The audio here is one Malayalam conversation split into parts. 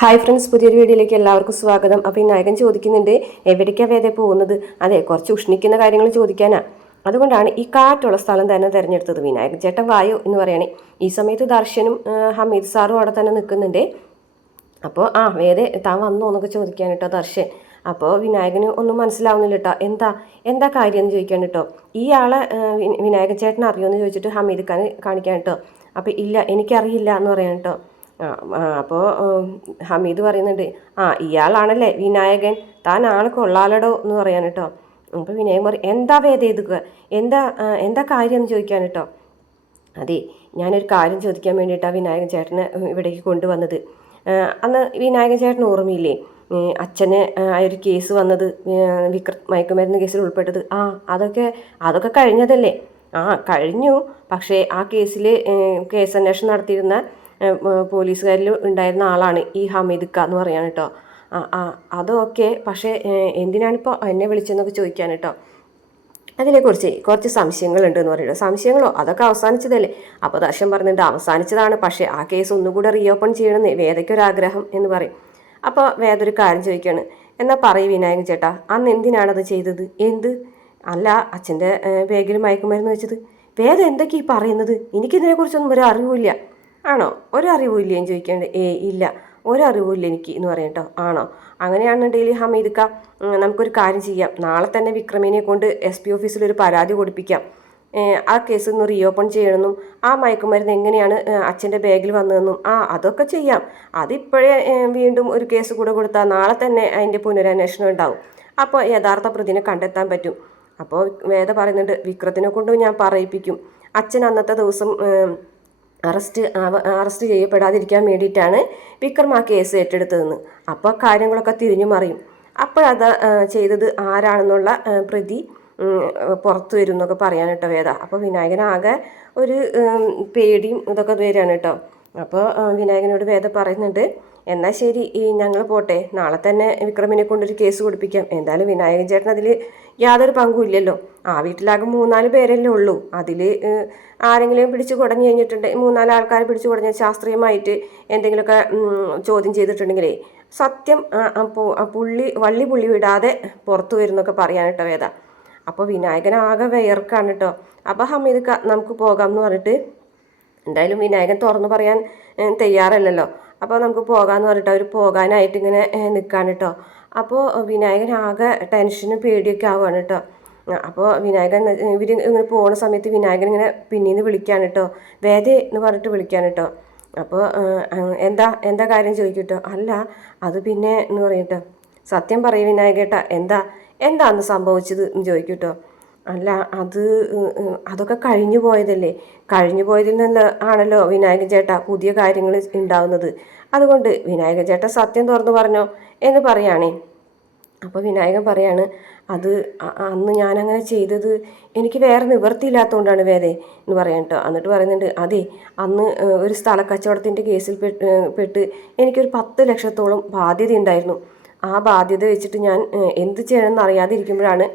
ഹായ് ഫ്രണ്ട്സ്, പുതിയൊരു വീഡിയോയിലേക്ക് എല്ലാവർക്കും സ്വാഗതം. അപ്പോൾ ഈ നായകൻ ചോദിക്കുന്നുണ്ട്, എവിടേക്കാണ് വേദ പോകുന്നത്? അതെ, കുറച്ച് ഉഷ്ണിക്കുന്ന കാര്യങ്ങൾ ചോദിക്കാനാ. അതുകൊണ്ടാണ് ഈ കാറ്റുള്ള സ്ഥലം തന്നെ തിരഞ്ഞെടുത്തത്. വിനായകൻ ചേട്ടൻ വായു എന്ന് പറയണേ. ഈ സമയത്ത് ദർശനും ഹമീദ് സാറും അവിടെ തന്നെ നിൽക്കുന്നുണ്ട്. അപ്പോൾ വേദ താൻ വന്നോ എന്നൊക്കെ ചോദിക്കാൻ കേട്ടോ ദർശൻ. അപ്പോൾ വിനായകന് ഒന്നും മനസ്സിലാവുന്നില്ല കേട്ടോ. എന്താ കാര്യം എന്ന് ചോദിക്കാൻ കേട്ടോ. ഈ ആളെ വിനായകൻ ചേട്ടൻ അറിയുമെന്ന് ചോദിച്ചിട്ട് ഹമീദ് ഖാൻ കാണിക്കാൻ കേട്ടോ. അപ്പോൾ ഇല്ല, എനിക്കറിയില്ല എന്ന് പറയാൻ കേട്ടോ. അപ്പോൾ ഹമീദ് പറയുന്നുണ്ട്, ഇയാളാണല്ലേ വിനായകൻ, താൻ ആൾ കൊള്ളാലടോ എന്ന് പറയാൻ കേട്ടോ. അപ്പോൾ വിനായകൻ പറയും, എന്താ വേദ ഇതുക, എന്താ കാര്യം എന്ന് ചോദിക്കാൻ കേട്ടോ. അതെ, ഞാനൊരു കാര്യം ചോദിക്കാൻ വേണ്ടിയിട്ടാണ് വിനായകൻ ചേട്ടനെ ഇവിടേക്ക് കൊണ്ടുവന്നത്. അന്ന് വിനായകൻ ചേട്ടന് ഓർമ്മയില്ലേ, അച്ഛന് ഒരു കേസ് വന്നത്, മയക്കുമരുന്ന് കേസിൽ ഉൾപ്പെട്ടത്. അതൊക്കെ കഴിഞ്ഞതല്ലേ? കഴിഞ്ഞു. പക്ഷേ ആ കേസിൽ കേസന്വേഷണം നടത്തിയിരുന്ന പോലീസുകാരിൽ ഉണ്ടായിരുന്ന ആളാണ് ഈ ഹമീദ് ഖാൻ എന്ന് പറയാൻ കേട്ടോ. അതൊക്കെ, പക്ഷേ എന്തിനാണിപ്പോൾ എന്നെ വിളിച്ചെന്നൊക്കെ ചോദിക്കാൻ കേട്ടോ. അതിനെക്കുറിച്ച് കുറച്ച് സംശയങ്ങളുണ്ടെന്ന് പറയുന്നത്. സംശയങ്ങളോ? അതൊക്കെ അവസാനിച്ചതല്ലേ? അപ്പോൾ ദർശൻ പറഞ്ഞിട്ട് അവസാനിച്ചതാണ്, പക്ഷേ ആ കേസ് ഒന്നുകൂടെ റീഓപ്പൺ ചെയ്യണമെന്ന് വേദയ്ക്കൊരാഗ്രഹം എന്ന് പറയും. അപ്പോൾ വേദ ഒരു കാര്യം ചോദിക്കുകയാണ്, എന്നാൽ പറയും വിനായകൻ ചേട്ടാ, അന്ന് എന്തിനാണത് ചെയ്തത്? അല്ല, അച്ഛൻ്റെ ബാഗിൽ മയക്കുമരുന്ന് വെച്ചത്. വേദ എന്തൊക്കെയാ ഈ പറയുന്നത്? എനിക്കിതിനെക്കുറിച്ചൊന്നും ഒരു അറിവില്ല. ആണോ? ഒരറിവും എന്ന് ചോദിക്കേണ്ടത്. ഇല്ല, ഒരറിവില്ല എനിക്ക് എന്ന് പറയാം കേട്ടോ. ആണോ? അങ്ങനെയാണെന്നുണ്ടെങ്കിൽ ഹമീദ് ഖാൻ, നമുക്കൊരു കാര്യം ചെയ്യാം. നാളെ തന്നെ വിക്രമിനെ കൊണ്ട് SP ഓഫീസിലൊരു പരാതി കൊടുപ്പിക്കാം. ആ കേസ് ഒന്ന് റീഓപ്പൺ ചെയ്യണമെന്നും ആ മയക്കുമരുന്ന് എങ്ങനെയാണ് അച്ഛൻ്റെ ബാഗിൽ വന്നതെന്നും അതൊക്കെ ചെയ്യാം. അതിപ്പോഴേ വീണ്ടും ഒരു കേസ് കൂടെ കൊടുത്താൽ നാളെ തന്നെ അതിൻ്റെ പുനരന്വേഷണം ഉണ്ടാവും. അപ്പോൾ യഥാർത്ഥ പ്രതിനെ കണ്ടെത്താൻ പറ്റും. അപ്പോൾ വേദ പറയുന്നുണ്ട്, വിക്രത്തിനെ കൊണ്ട് ഞാൻ പറയിപ്പിക്കും. അച്ഛൻ അന്നത്തെ ദിവസം അറസ്റ്റ് ചെയ്യപ്പെടാതിരിക്കാൻ വേണ്ടിയിട്ടാണ് വിക്രം ആ കേസ് ഏറ്റെടുത്തതെന്ന്. അപ്പോൾ കാര്യങ്ങളൊക്കെ തിരിഞ്ഞു മറിയും. അപ്പോഴത് ചെയ്തത് ആരാണെന്നുള്ള പ്രതി പുറത്തു വരും എന്നൊക്കെ പറയാൻ കേട്ടോ വേദ. അപ്പോൾ വിനായകനാകെ ഒരു പേടിയും ഇതൊക്കെ വരികയാണ് കേട്ടോ. അപ്പോൾ വിനായകനോട് വേദ പറയുന്നുണ്ട്, എന്നാൽ ശരി, ഞങ്ങൾ പോട്ടെ, നാളെ തന്നെ വിക്രമിനെ കൊണ്ടൊരു കേസ് കൊടുപ്പിക്കാം. എന്തായാലും വിനായകൻ ചേട്ടൻ അതിൽ യാതൊരു പങ്കും ഇല്ലല്ലോ. വീട്ടിലാകെ 3-4 പേരല്ലേ ഉള്ളൂ. അതിൽ ആരെങ്കിലും പിടിച്ചു കുടഞ്ഞു കഴിഞ്ഞിട്ടുണ്ട്, 3-4 ആൾക്കാരെ പിടിച്ചു കുടഞ്ഞ ശാസ്ത്രീയമായിട്ട് എന്തെങ്കിലുമൊക്കെ ചോദ്യം ചെയ്തിട്ടുണ്ടെങ്കിലേ സത്യം വള്ളി പുള്ളി വിടാതെ പുറത്തു വരുന്നൊക്കെ പറയാനിട്ടോ വേദ. അപ്പോൾ വിനായകനാകെ വിയർക്കാണ് കേട്ടോ. അപ്പോൾ ഹമീദ് നമുക്ക് പോകാം എന്ന് പറഞ്ഞിട്ട്, എന്തായാലും വിനായകൻ തുറന്നു പറയാൻ തയ്യാറല്ലല്ലോ. അപ്പോൾ നമുക്ക് പോകാമെന്ന് പറഞ്ഞിട്ട് അവർ പോകാനായിട്ട് ഇങ്ങനെ നിൽക്കാണ് കേട്ടോ. അപ്പോൾ വിനായകൻ ആകെ ടെൻഷനും പേടിയൊക്കെ ആവുകയാണ് കേട്ടോ. അപ്പോൾ വിനായകൻ ഇവർ ഇങ്ങനെ പോകുന്ന സമയത്ത് വിനായകൻ ഇങ്ങനെ പിന്നീന്ന് വിളിക്കാണ് കേട്ടോ, വേദ എന്ന് പറഞ്ഞിട്ട് വിളിക്കാൻ കേട്ടോ. അപ്പോൾ എന്താ കാര്യം ചോദിക്കും കേട്ടോ. അല്ല, അത് പിന്നെ എന്ന് പറയട്ടോ. സത്യം പറയും വിനായകേട്ടാ, എന്താന്ന് സംഭവിച്ചത് എന്ന് ചോദിക്കും കേട്ടോ. അല്ല, അതൊക്കെ കഴിഞ്ഞു പോയതല്ലേ? കഴിഞ്ഞു പോയതിൽ നിന്ന് ആണല്ലോ വിനായകൻ ചേട്ടാ പുതിയ കാര്യങ്ങൾ ഉണ്ടാവുന്നത്. അതുകൊണ്ട് വിനായകൻ ചേട്ടാ സത്യം തുറന്നു പറഞ്ഞോ എന്ന് പറയുകയാണേ. അപ്പോൾ വിനായകൻ പറയാണ്, അന്ന് ഞാനങ്ങനെ ചെയ്തത് എനിക്ക് വേറെ നിവൃത്തിയില്ലാത്തതുകൊണ്ടാണ് വേദേ എന്ന് പറയാൻ കേട്ടോ. എന്നിട്ട് പറയുന്നുണ്ട്, അതെ, അന്ന് ഒരു സ്ഥലക്കച്ചവടത്തിൻ്റെ കേസിൽ പെട്ട് എനിക്കൊരു 10 ലക്ഷത്തോളം ബാധ്യത ഉണ്ടായിരുന്നു. ആ ബാധ്യത വെച്ചിട്ട് ഞാൻ എന്ത് ചെയ്യണമെന്ന് അറിയാതിരിക്കുമ്പോഴാണ്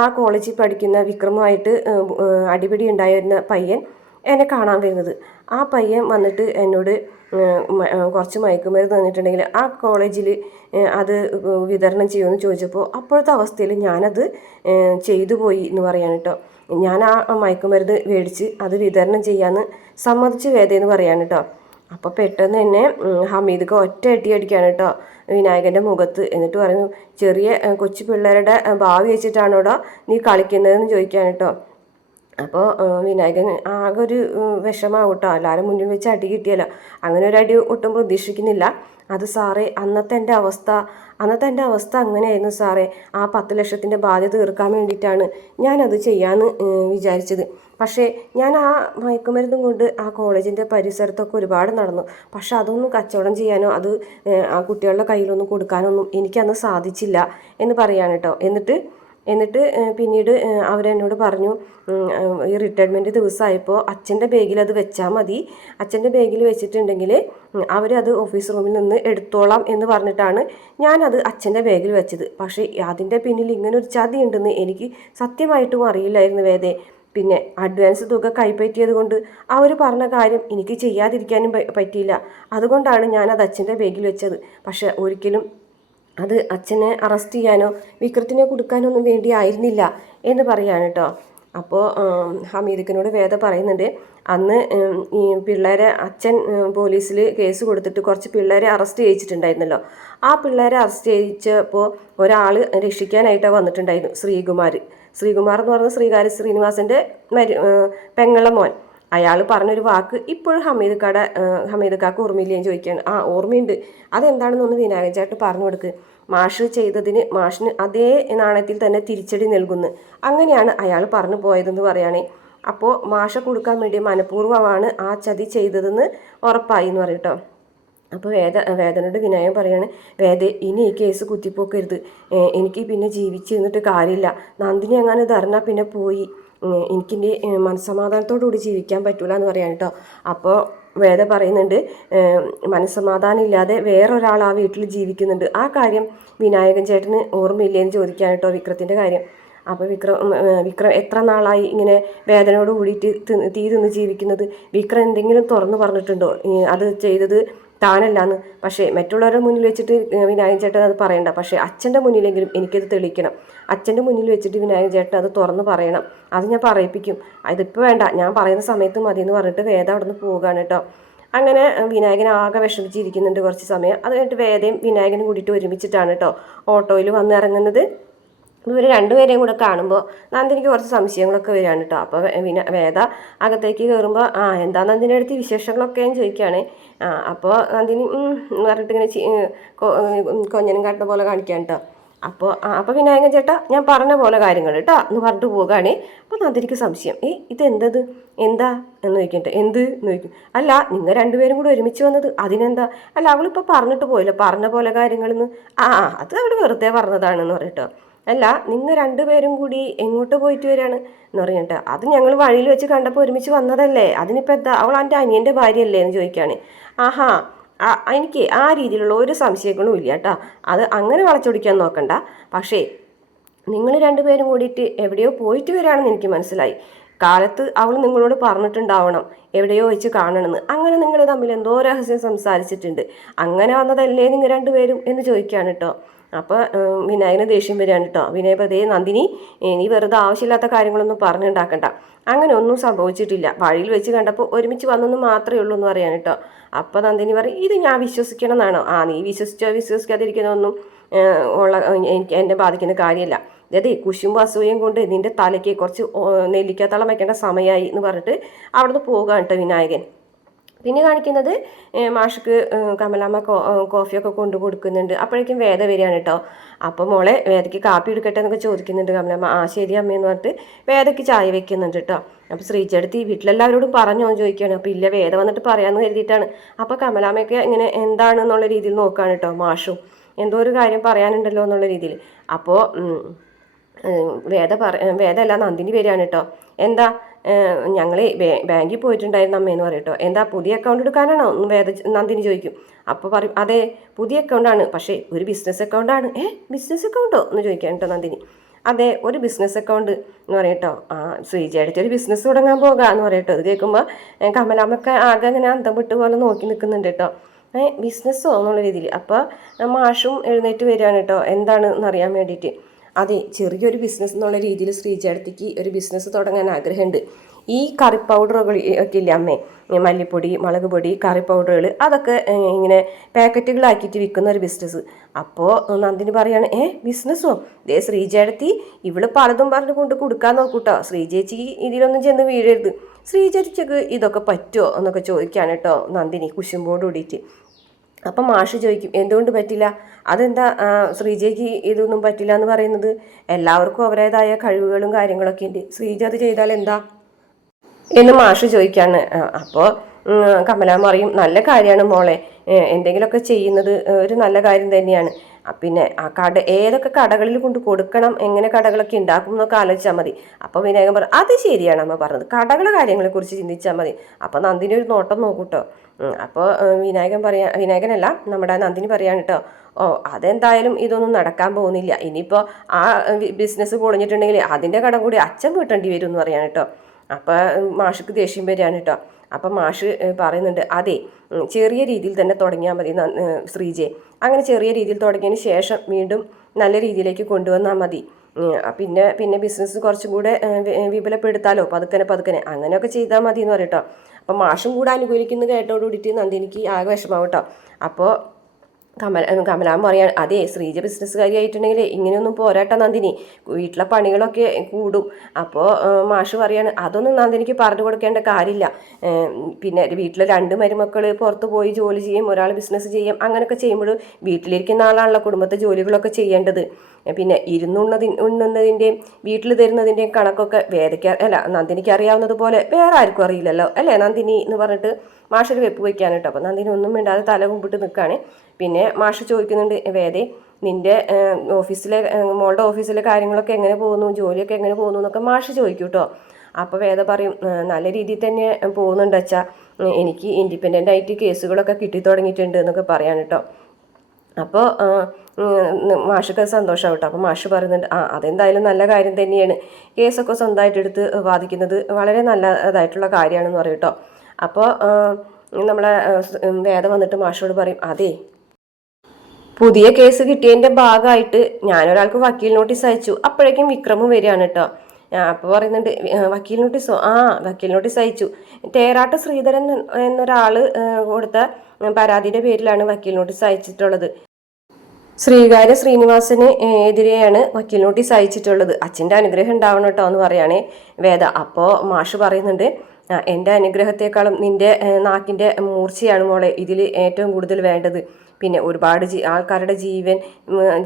ആ കോളേജിൽ പഠിക്കുന്ന വിക്രമുമായിട്ട് അടിപിടി ഉണ്ടായിരുന്ന പയ്യൻ എന്നെ കാണാൻ വരുന്നത്. ആ പയ്യൻ വന്നിട്ട് എന്നോട് കുറച്ച് മയക്കുമരുന്ന് തന്നിട്ടുണ്ടെങ്കിൽ ആ കോളേജിൽ അത് വിതരണം ചെയ്യുമെന്ന് ചോദിച്ചപ്പോൾ അപ്പോഴത്തെ അവസ്ഥയിൽ ഞാനത് ചെയ്തു പോയി എന്ന് പറയാൻ കേട്ടോ. ഞാൻ ആ മയക്കുമരുന്ന് മേടിച്ച് അത് വിതരണം ചെയ്യാമെന്ന് സമ്മതിച്ച് വേദയെന്ന് പറയാൻ കേട്ടോ. അപ്പോൾ പെട്ടെന്ന് തന്നെ ഹമീദ് ഒറ്റ അടിക്കാണ് കേട്ടോ വിനായകൻ്റെ മുഖത്ത്. എന്നിട്ട് പറഞ്ഞു, ചെറിയ കൊച്ചു പിള്ളേരുടെ ഭാവി വെച്ചിട്ടാണോടാ നീ കളിക്കുന്നതെന്ന് ചോദിക്കാൻ കേട്ടോ. അപ്പോൾ വിനായകൻ ആകെ ഒരു വിഷമാവും കേട്ടോ. എല്ലാവരും മുന്നിൽ വെച്ച് അടി കിട്ടിയല്ലോ. അങ്ങനെ ഒരു അടി ഒട്ടും പ്രതീക്ഷിക്കുന്നില്ല. അത് സാറേ, അന്നത്തെ എൻ്റെ അവസ്ഥ അങ്ങനെയായിരുന്നു സാറേ. ആ 10 ലക്ഷത്തിൻ്റെ ബാധ്യത തീർക്കാൻ വേണ്ടിയിട്ടാണ് ഞാനത് ചെയ്യാമെന്ന് വിചാരിച്ചത്. പക്ഷേ ഞാൻ ആ മയക്കുമരുന്നും കൊണ്ട് ആ കോളേജിൻ്റെ പരിസരത്തൊക്കെ ഒരുപാട് നടന്നു. പക്ഷെ അതൊന്നും കച്ചവടം ചെയ്യാനോ അത് ആ കുട്ടികളുടെ കയ്യിലൊന്നും കൊടുക്കാനൊന്നും എനിക്കന്ന് സാധിച്ചില്ല എന്ന് പറയാണ് കേട്ടോ. എന്നിട്ട് പിന്നീട് അവരെന്നോട് പറഞ്ഞു, ഈ റിട്ടയർമെൻറ്റ് ദിവസമായപ്പോൾ അച്ഛൻ്റെ ബാഗിൽ അത് വെച്ചാൽ മതി, അച്ഛൻ്റെ ബാഗിൽ വെച്ചിട്ടുണ്ടെങ്കിൽ അവരത് ഓഫീസ് റൂമിൽ നിന്ന് എടുത്തോളാം എന്ന് പറഞ്ഞിട്ടാണ് ഞാനത് അച്ഛൻ്റെ ബാഗിൽ വെച്ചത്. പക്ഷേ അതിൻ്റെ പിന്നിൽ ഇങ്ങനെ ഒരു ചതി ഉണ്ടെന്ന് എനിക്ക് സത്യമായിട്ടും അറിയില്ലായിരുന്നു വേദേ. പിന്നെ അഡ്വാൻസ് തുക കൈപ്പറ്റിയത് കൊണ്ട് അവർ പറഞ്ഞ കാര്യം എനിക്ക് ചെയ്യാതിരിക്കാനും പറ്റിയില്ല. അതുകൊണ്ടാണ് ഞാനത് അച്ഛൻ്റെ ബാഗിൽ വെച്ചത്. പക്ഷെ ഒരിക്കലും അത് അച്ഛനെ അറസ്റ്റ് ചെയ്യാനോ വിക്രത്തിനെ കൊടുക്കാനോ ഒന്നും വേണ്ടി ആയിരുന്നില്ല എന്ന് പറയാണ് കേട്ടോ. അപ്പോൾ ഹമീദക്കിനോട് വേദ പറയുന്നുണ്ട്, അന്ന് ഈ പിള്ളേരെ അച്ഛൻ പോലീസിൽ കേസ് കൊടുത്തിട്ട് കുറച്ച് പിള്ളേരെ അറസ്റ്റ് ചെയ്യിച്ചിട്ടുണ്ടായിരുന്നല്ലോ. ആ പിള്ളേരെ അറസ്റ്റ് ചെയ്യിച്ചപ്പോൾ ഒരാൾ രക്ഷിക്കാനായിട്ടാണ് വന്നിട്ടുണ്ടായിരുന്നു, ശ്രീകുമാർ എന്ന് പറയുന്നത് ശ്രീകാര്യ ശ്രീനിവാസൻ്റെ പെങ്ങള മോൻ. അയാൾ പറഞ്ഞൊരു വാക്ക് ഇപ്പോഴും ഹമീദക്കാക്ക് ഓർമ്മയില്ലേന്ന് ചോദിക്കുകയാണ്. ആ ഓർമ്മയുണ്ട്, അതെന്താണെന്നൊന്ന് വിനായകൻ ചേട്ടൻ പറഞ്ഞു കൊടുക്ക്. മാഷ് ചെയ്തതിന് മാഷിന് അതേ നാണയത്തിൽ തന്നെ തിരിച്ചടി നൽകുന്നു, അങ്ങനെയാണ് അയാൾ പറഞ്ഞു പോയതെന്ന് പറയുകയാണെ. അപ്പോൾ മാഷ കൊടുക്കാൻ വേണ്ടി മനഃപൂർവ്വമാണ് ആ ചതി ചെയ്തതെന്ന് ഉറപ്പായി എന്ന് പറയും കേട്ടോ. അപ്പോൾ വേദനയോട് വിനായകൻ പറയാണ്, ഇനി ഈ കേസ് കുത്തിപ്പോക്കരുത്, എനിക്ക് പിന്നെ ജീവിച്ചിരുന്നിട്ട് കാര്യമില്ല, നന്ദിനി അങ്ങനെ ധർണ പിന്നെ പോയി, എനിക്കെൻ്റെ മനസ്സമാധാനത്തോടുകൂടി ജീവിക്കാൻ പറ്റൂല എന്ന് പറയാൻ കേട്ടോ. അപ്പോൾ വേദ പറയുന്നുണ്ട്, മനസ്സമാധാനം ഇല്ലാതെ വേറൊരാൾ ആ വീട്ടിൽ ജീവിക്കുന്നുണ്ട്, ആ കാര്യം വിനായകൻ ചേട്ടന് ഓർമ്മയില്ലേന്ന് ചോദിക്കാൻ കേട്ടോ വിക്രത്തിൻ്റെ കാര്യം. അപ്പോൾ വിക്രം എത്ര നാളായി ഇങ്ങനെ വേദനയോട് കൂടിയിട്ട് തീ തിന്ന് ജീവിക്കുന്നത്? വിക്രം എന്തെങ്കിലും തുറന്നു പറഞ്ഞിട്ടുണ്ടോ അത് ചെയ്തത് താനല്ലാന്ന്? പക്ഷേ മറ്റുള്ളവരുടെ മുന്നിൽ വെച്ചിട്ട് വിനായകൻ ചേട്ടൻ അത് പറയണ്ട, പക്ഷേ അച്ഛൻ്റെ മുന്നിലെങ്കിലും എനിക്കത് തെളിയിക്കണം. അച്ഛൻ്റെ മുന്നിൽ വെച്ചിട്ട് വിനായകൻ ചേട്ടൻ അത് തുറന്ന് പറയണം, അത് ഞാൻ പറയിപ്പിക്കും, അതിപ്പോൾ വേണ്ട, ഞാൻ പറയുന്ന സമയത്ത് മതി എന്ന് പറഞ്ഞിട്ട് വേദ അവിടെ നിന്ന് പോവുകയാണ് കേട്ടോ. അങ്ങനെ വിനായകൻ ആകെ വിഷമിച്ചിരിക്കുന്നുണ്ട് കുറച്ച് സമയം. അത് കഴിഞ്ഞിട്ട് വേദയും വിനായകനും കൂടിയിട്ട് ഒരുമിച്ചിട്ടാണ് കേട്ടോ ഓട്ടോയിൽ വന്ന് ഇറങ്ങുന്നത്. ഇവർ രണ്ടുപേരെയും കൂടെ കാണുമ്പോൾ നന്ദിനിക്ക് കുറച്ച് സംശയങ്ങളൊക്കെ വരികയാണ് കേട്ടോ. അപ്പോൾ വേദ അകത്തേക്ക് കയറുമ്പോൾ എന്താ നന്ദിനി അടുത്ത് വിശേഷങ്ങളൊക്കെ ചോദിക്കുകയാണ്. അപ്പോൾ നന്ദിനി പറഞ്ഞിട്ട് ഇങ്ങനെ കൊഞ്ഞനും കാട്ടുന്ന പോലെ കാണിക്കാൻ കേട്ടോ. അപ്പോൾ വിനായകൻ ചേട്ടാ ഞാൻ പറഞ്ഞ പോലെ കാര്യങ്ങൾ കേട്ടോ എന്ന് പറഞ്ഞിട്ട് പോകുകയാണ്. അപ്പോൾ നന്ദിനിക്ക് സംശയം, ഇതെന്തത് എന്താ എന്ന് ചോദിക്കട്ടെ. എന്ത് എന്ന് ചോദിക്കും. അല്ല നിങ്ങൾ രണ്ടുപേരും കൂടെ ഒരുമിച്ച് വന്നത് അതിനെന്താ? അല്ല അവളിപ്പോൾ പറഞ്ഞിട്ട് പോയില്ല പറഞ്ഞ പോലെ കാര്യങ്ങളെന്ന്. അത് അവൾ വെറുതെ പറഞ്ഞതാണെന്ന് പറയട്ടോ. അല്ല നിങ്ങൾ രണ്ടുപേരും കൂടി എങ്ങോട്ട് പോയിട്ട് വരികയാണ് എന്ന് പറയട്ടെ. അത് ഞങ്ങൾ വഴിയിൽ വെച്ച് കണ്ടപ്പോൾ ഒരുമിച്ച് വന്നതല്ലേ, അതിനിപ്പോൾ എന്താ, അവൾ എൻ്റെ അനിയൻ്റെ ഭാര്യയല്ലേ എന്ന് ചോദിക്കുകയാണ്. എനിക്ക് ആ രീതിയിലുള്ള ഒരു സംശയങ്ങളും ഇല്ല കേട്ടോ, അത് അങ്ങനെ വളച്ചൊടിക്കാൻ നോക്കണ്ട. പക്ഷേ നിങ്ങൾ രണ്ടുപേരും കൂടിയിട്ട് എവിടെയോ പോയിട്ട് വരികയാണെന്ന് എനിക്ക് മനസ്സിലായി. കാലത്ത് അവൾ നിങ്ങളോട് പറഞ്ഞിട്ടുണ്ടാവണം എവിടെയോ വെച്ച് കാണണമെന്ന്. അങ്ങനെ നിങ്ങൾ തമ്മിൽ എന്തോ രഹസ്യം സംസാരിച്ചിട്ടുണ്ട്, അങ്ങനെ വന്നതല്ലേ നിങ്ങൾ രണ്ടുപേരും എന്ന് ചോദിക്കുകയാണ് കേട്ടോ. അപ്പോൾ വിനായകന് ദേഷ്യം വരികയാണ് കേട്ടോ. വിനയപതേ നന്ദിനി, നീ വെറുതെ ആവശ്യമില്ലാത്ത കാര്യങ്ങളൊന്നും പറഞ്ഞുണ്ടാക്കണ്ട, അങ്ങനെ ഒന്നും സംഭവിച്ചിട്ടില്ല, വഴിയിൽ വെച്ച് കണ്ടപ്പോൾ ഒരുമിച്ച് വന്നെന്ന് മാത്രമേ ഉള്ളൂ എന്ന് പറയാൻ കേട്ടോ. അപ്പോൾ നന്ദിനി പറയും, ഇത് ഞാൻ വിശ്വസിക്കണം എന്നാണോ? നീ വിശ്വസിക്കാതിരിക്കുന്നതൊന്നും എനിക്ക് എന്നെ ബാധിക്കുന്ന കാര്യമല്ല. അതെ കുശുമ്പ് അസൂയം കൊണ്ട് നിൻ്റെ തലയ്ക്ക് കുറച്ച് നെല്ലിക്കാത്തളം വയ്ക്കേണ്ട സമയമായി എന്ന് പറഞ്ഞിട്ട് അവിടുന്ന് പോകുകയാണ് കേട്ടോ വിനായകൻ. പിന്നെ കാണിക്കുന്നത് മാഷക്ക് കമലാമ്മ കോഫിയൊക്കെ കൊണ്ടു കൊടുക്കുന്നുണ്ട്. അപ്പോഴേക്കും വേദ വരികയാണ് കേട്ടോ. അപ്പോൾ മോളെ വേദയ്ക്ക് കാപ്പി എടുക്കട്ടെ എന്നൊക്കെ ചോദിക്കുന്നുണ്ട് കമലാമ്മ. ശരി അമ്മയെന്ന് പറഞ്ഞിട്ട് വേദയ്ക്ക് ചായ വെക്കുന്നുണ്ട് കേട്ടോ. അപ്പോൾ ശ്രീചേട്ടത്തി വീട്ടിലെല്ലാവരോടും പറഞ്ഞോ എന്ന് ചോദിക്കുകയാണ്. അപ്പോൾ ഇല്ല, വേദ വന്നിട്ട് പറയാമെന്ന് കരുതിയിട്ടാണ്. അപ്പോൾ കമലാമ്മയൊക്കെ ഇങ്ങനെ എന്താണെന്നുള്ള രീതിയിൽ നോക്കുകയാണ് കേട്ടോ. മാഷും എന്തോ ഒരു കാര്യം പറയാനുണ്ടല്ലോ എന്നുള്ള രീതിയിൽ. അപ്പോൾ വേദമല്ല നന്ദിനി വരികയാണ് കേട്ടോ. എന്താ ഞങ്ങൾ ബാങ്കിൽ പോയിട്ടുണ്ടായിരുന്നു അമ്മയെന്ന് പറയട്ടോ. എന്താ പുതിയ അക്കൗണ്ട് എടുക്കാനാണോ നന്ദിനി ചോദിക്കും. അപ്പോൾ പറയും അതെ പുതിയ അക്കൗണ്ടാണ്, പക്ഷേ ഒരു ബിസിനസ് അക്കൗണ്ടാണ്. ബിസിനസ് അക്കൗണ്ടോ എന്ന് ചോദിക്കാൻ കേട്ടോ നന്ദിനി. അതെ ഒരു ബിസിനസ് അക്കൗണ്ട് എന്ന് പറയട്ടോ. ശ്രീജയടുത്ത് ഒരു ബിസിനസ് തുടങ്ങാൻ പോകാം എന്ന് പറയട്ടോ. അത് കേൾക്കുമ്പോൾ കമലാമ്മൊക്കെ ആകെ അങ്ങനെ അന്തം വിട്ട് പോലെ നോക്കി നിൽക്കുന്നുണ്ട് കേട്ടോ. ബിസിനസ്സോ എന്നുള്ള രീതിയിൽ. അപ്പോൾ മാഷും എഴുന്നേറ്റ് വരികയാണ് കേട്ടോ, എന്താണെന്ന് അറിയാൻ വേണ്ടിയിട്ട്. അതെ ചെറിയൊരു ബിസിനസ് എന്നുള്ള രീതിയിൽ ശ്രീജയടുത്തേക്ക് ഒരു ബിസിനസ് തുടങ്ങാൻ ആഗ്രഹമുണ്ട്. ഈ കറി പൗഡറുകൾ ഒക്കെ ഇല്ലേ അമ്മേ, മല്ലിപ്പൊടി മുളക് പൊടി കറി പൗഡറുകൾ അതൊക്കെ ഇങ്ങനെ പാക്കറ്റുകളാക്കിയിട്ട് വിൽക്കുന്ന ഒരു ബിസിനസ്. അപ്പോൾ നന്ദിനി പറയാണ് ബിസിനസ്സോ? ദേ ശ്രീജയടുത്തി ഇവള് പലതും പറഞ്ഞു കൊണ്ട് കൊടുക്കാൻ നോക്കൂട്ടോ, ശ്രീജേച്ചിക്ക് ഇതിലൊന്നും ചെന്ന് വീഴരുത്, ശ്രീജേച്ചിക്ക് ഇതൊക്കെ പറ്റുമോ എന്നൊക്കെ ചോദിക്കുകയാണ് കേട്ടോ നന്ദിനി കുശുമ്പോട് കൂടിയിട്ട്. അപ്പം മാഷ് ചോദിക്കും എന്തുകൊണ്ട് പറ്റില്ല? അതെന്താ ശ്രീജയ്ക്ക് ഇതൊന്നും പറ്റില്ല എന്ന് പറയുന്നത്? എല്ലാവർക്കും അവരുടേതായ കഴിവുകളും കാര്യങ്ങളൊക്കെ ഉണ്ട്, ശ്രീജ അത് ചെയ്താൽ എന്താ എന്ന് മാഷ് ചോദിക്കാണ്. അപ്പോൾ കമലാമ്മ പറയും നല്ല കാര്യമാണ് മോളെ, എന്തെങ്കിലുമൊക്കെ ചെയ്യുന്നത് ഒരു നല്ല കാര്യം തന്നെയാണ്. പിന്നെ ഏതൊക്കെ കടകളിൽ കൊണ്ട് കൊടുക്കണം, എങ്ങനെ കടകളൊക്കെ ഉണ്ടാക്കും എന്നൊക്കെ ആലോചിച്ചാൽ മതി. അപ്പോൾ വിനായകൻ പറഞ്ഞു അത് ശരിയാണ് അമ്മ പറഞ്ഞത്, കടകളുടെ കാര്യങ്ങളെക്കുറിച്ച് ചിന്തിച്ചാൽ മതി. അപ്പോൾ നന്ദിനി ഒരു നോട്ടം നോക്കൂട്ടോ. അപ്പോൾ വിനായകനല്ല നമ്മുടെ നന്ദിനി പറയാണ് കേട്ടോ. അതെന്തായാലും ഇതൊന്നും നടക്കാൻ പോകുന്നില്ല, ഇനിയിപ്പോൾ ആ ബിസിനസ് പൊളിഞ്ഞിട്ടുണ്ടെങ്കിൽ അതിൻ്റെ കടം കൂടി അച്ഛൻ വീട്ടേണ്ടി വരും എന്ന് പറയാൻ കേട്ടോ. അപ്പം മാഷിക്ക് ദേഷ്യം വരികയാണ് കേട്ടോ. അപ്പം മാഷ് പറയുന്നുണ്ട്, അതെ ചെറിയ രീതിയിൽ തന്നെ തുടങ്ങിയാൽ മതി ശ്രീജയെ, അങ്ങനെ ചെറിയ രീതിയിൽ തുടങ്ങിയതിന് ശേഷം വീണ്ടും നല്ല രീതിയിലേക്ക് കൊണ്ടുവന്നാൽ മതി. പിന്നെ പിന്നെ ബിസിനസ് കുറച്ചും കൂടെ വിപുലപ്പെടുത്താലോ പതുക്കനെ അങ്ങനെയൊക്കെ ചെയ്താൽ മതി എന്ന് പറയട്ടോ. അപ്പം മാഷും കൂടെ അനുകൂലിക്കുന്നത് കേട്ടോടുകൂടിയിട്ട് നന്ദിനിക്ക് ആകെ വിഷമാവും കേട്ടോ. അപ്പോൾ കമലാമ്മ പറയാൻ, അതെ ശ്രീജ ബിസിനസ്സുകാരി ആയിട്ടുണ്ടെങ്കിൽ ഇങ്ങനെയൊന്നും പോരാട്ട നന്ദിനി, വീട്ടിലെ പണികളൊക്കെ കൂടും. അപ്പോൾ മാഷ് പറയാണ്, അതൊന്നും നന്ദിനിക്ക് പറഞ്ഞു കൊടുക്കേണ്ട കാര്യമില്ല. പിന്നെ വീട്ടിലെ 2 മരുമക്കൾ പുറത്ത് പോയി ജോലി ചെയ്യും, ഒരാൾ ബിസിനസ് ചെയ്യും, അങ്ങനെയൊക്കെ ചെയ്യുമ്പോൾ വീട്ടിലിരിക്കുന്ന ആളാണല്ലോ കുടുംബത്തെ ജോലികളൊക്കെ ചെയ്യേണ്ടത്. പിന്നെ ഉണ്ണുന്നതിൻ്റെയും വീട്ടിൽ തരുന്നതിൻ്റെയും കണക്കൊക്കെ നന്ദിനിക്ക് അറിയാവുന്നത് പോലെ വേറെ ആർക്കും അറിയില്ലല്ലോ അല്ലേ നന്ദിനി എന്ന് പറഞ്ഞിട്ട് മാഷൊരു വെപ്പ് വയ്ക്കാൻ കേട്ടോ. അപ്പോൾ നന്ദിനി ഒന്നും മിണ്ടാതെ തല കുമ്പിട്ട് നിൽക്കുകയാണ്. പിന്നെ മാഷ് ചോദിക്കുന്നുണ്ട്, വേദേ നിൻ്റെ മോളുടെ ഓഫീസിലെ കാര്യങ്ങളൊക്കെ എങ്ങനെ പോകുന്നു, ജോലിയൊക്കെ എങ്ങനെ പോകുന്നു എന്നൊക്കെ മാഷ് ചോദിക്കും കേട്ടോ. അപ്പോൾ വേദ പറയും, നല്ല രീതിയിൽ തന്നെ പോകുന്നുണ്ട് അച്ഛാ, എനിക്ക് ഇൻഡിപെൻഡൻ്റ് ആയിട്ട് കേസുകളൊക്കെ കിട്ടി തുടങ്ങിയിട്ടുണ്ട് എന്നൊക്കെ പറയാൻ കേട്ടോ. അപ്പോൾ മാഷൊക്കെ സന്തോഷമാവും കേട്ടോ. അപ്പോൾ മാഷ് പറയുന്നുണ്ട്, അതെന്തായാലും നല്ല കാര്യം തന്നെയാണ്, കേസൊക്കെ സ്വന്തമായിട്ട് എടുത്ത് വാദിക്കുന്നത് വളരെ നല്ലതായിട്ടുള്ള കാര്യമാണെന്ന് പറയും കേട്ടോ. അപ്പോൾ നമ്മളെ വേദ വന്നിട്ട് മാഷോട് പറയും, അതെ പുതിയ കേസ് കിട്ടിയതിൻ്റെ ഭാഗമായിട്ട് ഞാനൊരാൾക്ക് വക്കീൽ നോട്ടീസ് അയച്ചു, അപ്പോഴേക്കും വിക്രമും വരികയാണ് കേട്ടോ. അപ്പോൾ പറയുന്നുണ്ട്, വക്കീൽ നോട്ടീസോ? വക്കീൽ നോട്ടീസ് അയച്ചു. തേരാട്ട് ശ്രീധരൻ എന്നൊരാൾ കൊടുത്ത പരാതിയുടെ പേരിലാണ് വക്കീൽ നോട്ടീസ് അയച്ചിട്ടുള്ളത്. ശ്രീകാര്യ ശ്രീനിവാസന് എതിരെയാണ് വക്കീൽ നോട്ടീസ് അയച്ചിട്ടുള്ളത്. അച്ഛൻ്റെ അനുഗ്രഹം ഉണ്ടാവണം കേട്ടോ എന്ന് പറയുകയാണേ വേദ. അപ്പോൾ മാഷ് പറയുന്നുണ്ട്, എൻ്റെ അനുഗ്രഹത്തെക്കാളും നിൻ്റെ നാക്കിൻ്റെ മൂർച്ചയാണ് മോളെ ഇതിൽ ഏറ്റവും കൂടുതൽ വേണ്ടത്. പിന്നെ ഒരുപാട് ആൾക്കാരുടെ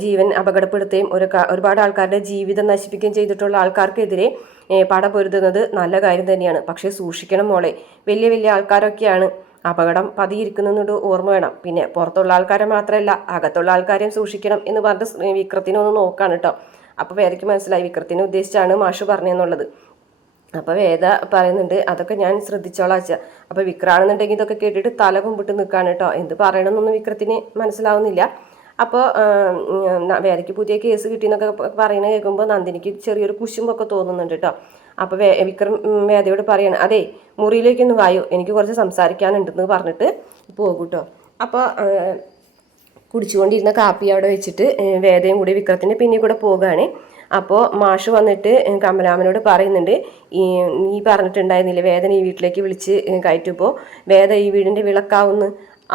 ജീവൻ അപകടപ്പെടുത്തുകയും ഒരുപാട് ആൾക്കാരുടെ ജീവിതം നശിപ്പിക്കുകയും ചെയ്തിട്ടുള്ള ആൾക്കാർക്കെതിരെ പടപൊരുതുന്നത് നല്ല കാര്യം തന്നെയാണ്. പക്ഷേ സൂക്ഷിക്കണം മോളെ, വലിയ വലിയ ആൾക്കാരൊക്കെയാണ് അപകടം പതിയിരിക്കുന്നത് ഓർമ്മ വേണം. പിന്നെ പുറത്തുള്ള ആൾക്കാരെ മാത്രമല്ല അകത്തുള്ള ആൾക്കാരെയും സൂക്ഷിക്കണം എന്ന് പറഞ്ഞിട്ട് വിക്രത്തിനൊന്ന് നോക്കാണ് കേട്ടോ. അപ്പോൾ വേദയ്ക്ക് മനസ്സിലായി വിക്രത്തിനെ ഉദ്ദേശിച്ചാണ് മാഷ് പറഞ്ഞതെന്നുള്ളത്. അപ്പോൾ വേദ പറയുന്നുണ്ട്, അതൊക്കെ ഞാൻ ശ്രദ്ധിച്ചോളാം അച്ഛാ. അപ്പോൾ വിക്രാണെന്നുണ്ടെങ്കിൽ ഇതൊക്കെ കേട്ടിട്ട് തല കുമ്പിട്ട് നിൽക്കുകയാണ് കേട്ടോ. എന്ത് പറയണമെന്നൊന്നും വിക്രത്തിന് മനസ്സിലാവുന്നില്ല. അപ്പോൾ വേദയ്ക്ക് പുതിയ കേസ് കിട്ടിയെന്നൊക്കെ പറയുന്നത് കേൾക്കുമ്പോൾ നന്ദിനിക്ക് ചെറിയൊരു കുശുമ്പൊക്കെ തോന്നുന്നുണ്ട് കേട്ടോ. അപ്പോൾ വിക്രം വേദയോട് പറയണം, അതെ മുറിയിലേക്കൊന്ന് വായു, എനിക്ക് കുറച്ച് സംസാരിക്കാനുണ്ടെന്ന് പറഞ്ഞിട്ട് പോകും കേട്ടോ. അപ്പോൾ കുടിച്ചുകൊണ്ടിരുന്ന കാപ്പി അവിടെ വെച്ചിട്ട് വേദയും കൂടി വിക്രത്തിൻ്റെ പിന്നിൽ കൂടെ പോകുകയാണ്. അപ്പോൾ മാഷ് വന്നിട്ട് കമലാമനോട് പറയുന്നുണ്ട്, നീ പറഞ്ഞിട്ടുണ്ടായിരുന്നില്ലേ വേദന ഈ വീട്ടിലേക്ക് വിളിച്ച് കയറ്റുമ്പോൾ വേദ ഈ വീടിൻ്റെ വിളക്കാവുന്ന്,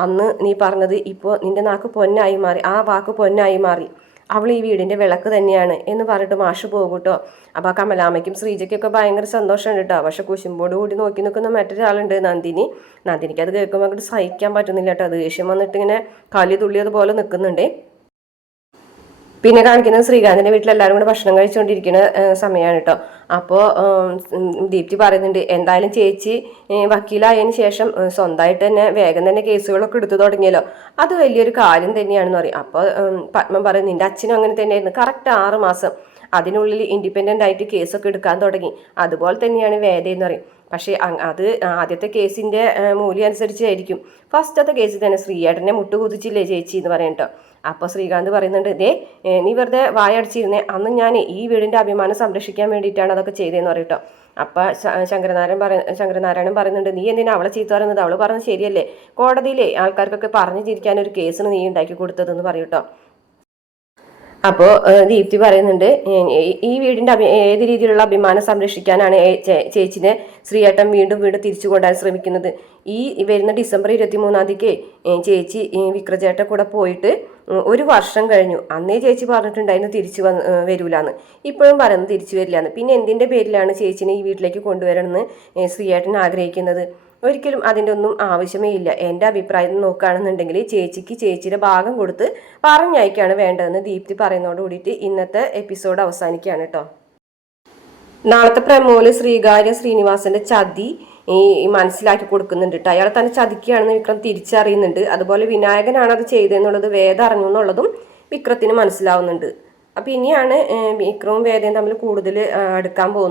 അന്ന് നീ പറഞ്ഞത് ഇപ്പോൾ നിൻ്റെ നാക്ക് പൊന്നായി മാറി, ആ വാക്ക് പൊന്നായി മാറി, അവൾ ഈ വീടിൻ്റെ വിളക്ക് തന്നെയാണ് എന്ന് പറഞ്ഞിട്ട് മാഷ് പോകും കേട്ടോ. അപ്പോൾ കമലാമ്മയ്ക്കും ശ്രീജയ്ക്കൊക്കെ ഭയങ്കര സന്തോഷമുണ്ട് കേട്ടോ. പക്ഷെ കുശുമ്പോട് കൂടി നോക്കി നിൽക്കുന്ന മറ്റൊരാളുണ്ട് നന്ദിനിക്ക് അത് കേൾക്കുമ്പോൾ അങ്ങോട്ട് സഹിക്കാൻ പറ്റുന്നില്ല കേട്ടോ. ദേഷ്യം വന്നിട്ട് ഇങ്ങനെ കലി തുള്ളിയതുപോലെ നിൽക്കുന്നുണ്ടേ. പിന്നെ കാണിക്കുന്നത് ശ്രീകാന്തിൻ്റെ വീട്ടിൽ എല്ലാവരും കൂടെ ഭക്ഷണം കഴിച്ചുകൊണ്ടിരിക്കുന്ന സമയമാണ് കേട്ടോ. അപ്പോൾ ദീപ്തി പറയുന്നുണ്ട്, എന്തായാലും ചേച്ചി വക്കീലായതിന് ശേഷം സ്വന്തമായിട്ട് തന്നെ വേഗം തന്നെ കേസുകളൊക്കെ എടുത്തു തുടങ്ങിയല്ലോ, അത് വലിയൊരു കാര്യം തന്നെയാണെന്ന് പറയും. അപ്പോൾ പത്മം പറയും, നിൻ്റെ അച്ഛനും അങ്ങനെ തന്നെയായിരുന്നു, കറക്റ്റ് 6 മാസം അതിനുള്ളിൽ ഇൻഡിപെൻഡൻ്റ് ആയിട്ട് കേസൊക്കെ എടുക്കാൻ തുടങ്ങി, അതുപോലെ തന്നെയാണ് വേദയെന്ന് പറയും. പക്ഷേ അത് ആദ്യത്തെ കേസിൻ്റെ മൂല്യം അനുസരിച്ചായിരിക്കും. ഫസ്റ്റത്തെ കേസിൽ തന്നെ ശ്രീയേട്ടനെ മുട്ടുകുതിച്ചില്ലേ ചേച്ചി എന്ന് പറയും കേട്ടോ. അപ്പോൾ ശ്രീകാന്ത് പറയുന്നുണ്ട്, നീ വെറുതെ വായടച്ചിരുന്നേ, അന്ന് ഞാൻ ഈ വീടിൻ്റെ അഭിമാനം സംരക്ഷിക്കാൻ വേണ്ടിയിട്ടാണ് അതൊക്കെ ചെയ്തതെന്ന് പറയും കേട്ടോ. അപ്പം ശങ്കരനാരായണൻ പറയുന്നുണ്ട്, നീ എന്തിനാ അവളെ ചീത്ത പറയുന്നത്, അവൾ പറഞ്ഞത് ശരിയല്ലേ, കോടതിയിലെ ആൾക്കാർക്കൊക്കെ പറഞ്ഞു ചിരിക്കാൻ ഒരു കേസിന് നീ ഉണ്ടാക്കി കൊടുത്തതെന്ന് പറയും കേട്ടോ. അപ്പോൾ ദീപ്തി പറയുന്നുണ്ട്, ഈ വീടിൻ്റെ ഏത് രീതിയിലുള്ള അഭിമാനം സംരക്ഷിക്കാനാണ് ചേച്ചിനെ ശ്രീയേട്ടൻ വീണ്ടും തിരിച്ചു കൊണ്ടുവരാൻ ശ്രമിക്കുന്നത്. ഈ വരുന്ന ഡിസംബർ 23-ാം തീയതിക്ക് ചേച്ചി വിക്രചേട്ടൻ കൂടെ പോയിട്ട് 1 വർഷം കഴിഞ്ഞു. അന്നേ ചേച്ചി പറഞ്ഞിട്ടുണ്ടായിരുന്നു തിരിച്ചു വരൂലാന്ന്, ഇപ്പോഴും പറയുന്നത് തിരിച്ചു വരില്ലാന്ന്. പിന്നെ എന്തിൻ്റെ പേരിലാണ് ചേച്ചിനെ ഈ വീട്ടിലേക്ക് കൊണ്ടുവരണമെന്ന് ശ്രീയേട്ടൻ ആഗ്രഹിക്കുന്നത്? ഒരിക്കലും അതിൻ്റെ ഒന്നും ആവശ്യമേ ഇല്ല. എൻ്റെ അഭിപ്രായം നോക്കുകയാണെന്നുണ്ടെങ്കിൽ ചേച്ചിക്ക് ചേച്ചിയുടെ ഭാഗം കൊടുത്ത് പറഞ്ഞയക്കാണ് വേണ്ടതെന്ന് ദീപ്തി പറയുന്നതോട് കൂടിയിട്ട് ഇന്നത്തെ എപ്പിസോഡ് അവസാനിക്കുകയാണ് കേട്ടോ. നാളത്തെ പ്രമോല് ശ്രീകാര്യ ശ്രീനിവാസന്റെ ചതി മനസ്സിലാക്കി കൊടുക്കുന്നുണ്ട് കേട്ടോ. അയാളെ തന്നെ ചതിക്കുകയാണെന്ന് വിക്രം തിരിച്ചറിയുന്നുണ്ട്. അതുപോലെ വിനായകനാണ് അത് ചെയ്തതെന്നുള്ളത് വേദ അറിഞ്ഞു എന്നുള്ളതും വിക്രത്തിന് മനസ്സിലാവുന്നുണ്ട്. അപ്പം ഇനിയാണ് വിക്രവും വേദയും തമ്മിൽ കൂടുതൽ അടുക്കാൻ പോകുന്നത്.